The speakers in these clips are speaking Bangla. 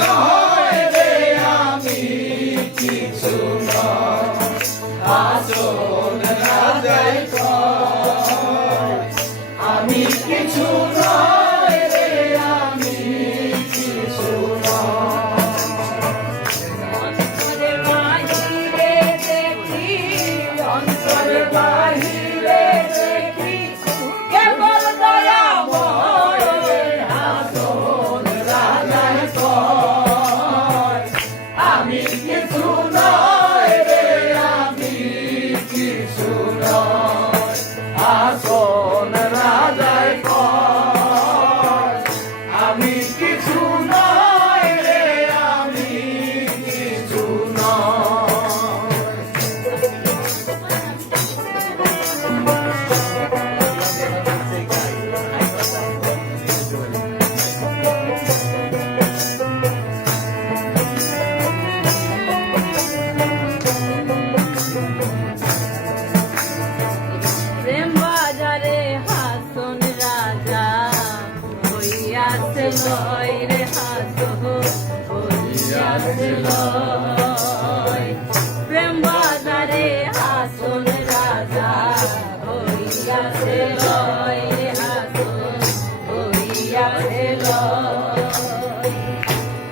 নয় রে আমি কিছু নয় আসল রাজাই কয় আমি কিছু নয় রে আমি কিছু অন্তরের বাহিরে দেখি অন্তরের বাহিরে দেখি কেবল দয়াময় আসল রাজাই কয় আমি কিছু নয় রে আমি কিছু নয় আসল রাজাই কয় আমি কিছু নয় রে আমি কিছু নয় প্রেম বাজারে হাসন রাজা হইয়াছে লয় রে হাসন হইয়াছে লয় প্রেম বাজারে হাসন রাজা হইয়াছে লয় রে হাসন হইয়াছে লয়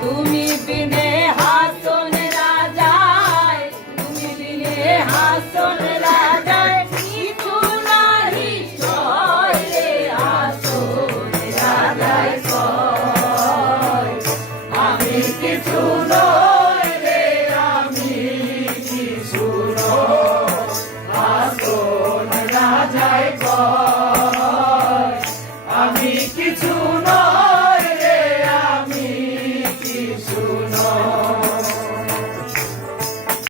তুমি বিনে হাসন রাজায় তুমি বিনে হাসন রাজায় কিছু নাহি সয় রে হাসন রাজায় কয় আমি কিছু নয় রে আমি কিছু নয় আসল রাজাই কয় আমি কিছু নয় রে আমি কিছু নয়